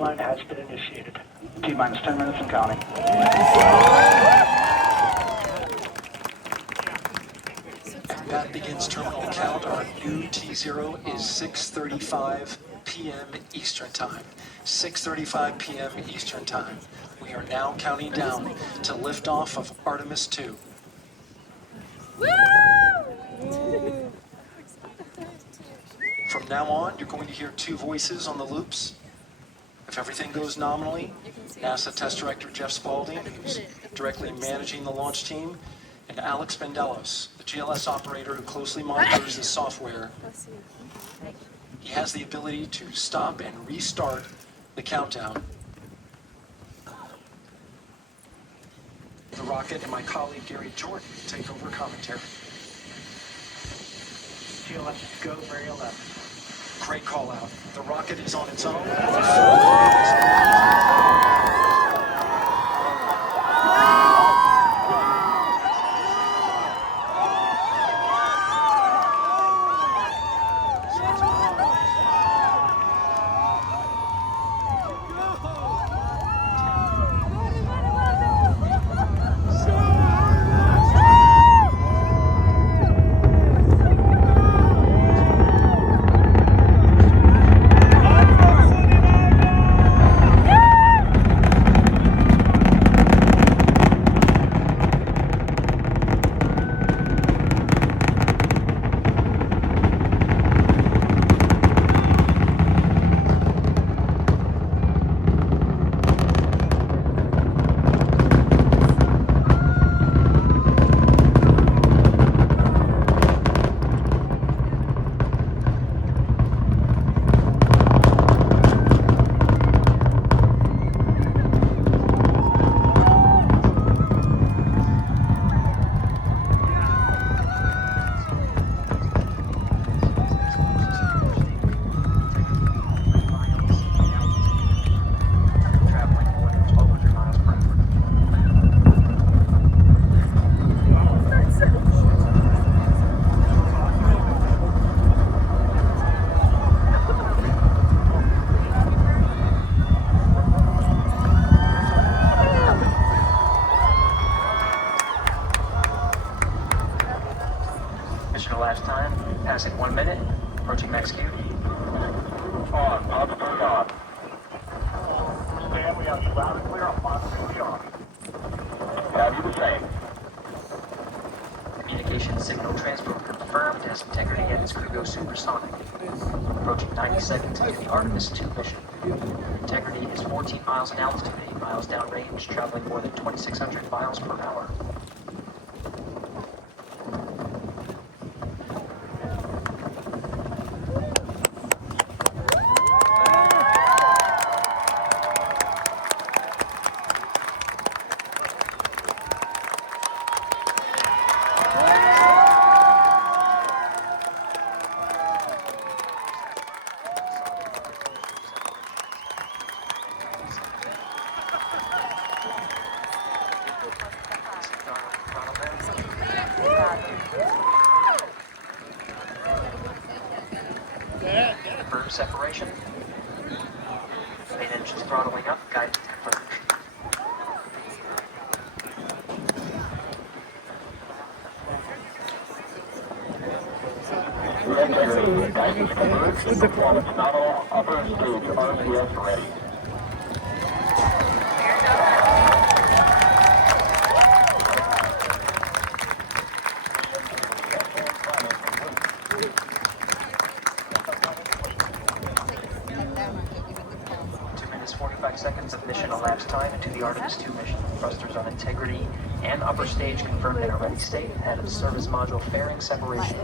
Line has been initiated. T-minus 10 minutes and counting. That begins terminal count. Our new T0 is 6:35 p.m. Eastern Time. 6:35 p.m. Eastern Time. We are now counting down to liftoff of Artemis II. From now on, you're going to hear two voices on the loops. If everything goes nominally, NASA Test Director Jeff Spaulding, who's directly managing the launch team, and Alex Bendelos, the GLS operator who closely monitors the software. He has the ability to stop and restart the countdown. The rocket and my colleague Gary Jordan take over commentary. GLS go, Mary 11. Great call out. The rocket is on its own. Last time, passing 1 minute, approaching max Q. On 3 on. Stand, we have you loud and clear on 3 on. Have you the same. Communication signal transfer confirmed as integrity and its crew go supersonic. Approaching 90 seconds into the Artemis II mission. Integrity is 14 miles in altitude, 8 miles downrange, traveling more than 2,600 miles per hour. Firm separation. Main engines throttling up, guided to converge. Guidance converged. Performance nominal. Upper stage RPS ready. Seconds of mission elapsed time into the Artemis II mission. Thrusters on integrity and upper stage confirmed in a ready state ahead of service module fairing separation.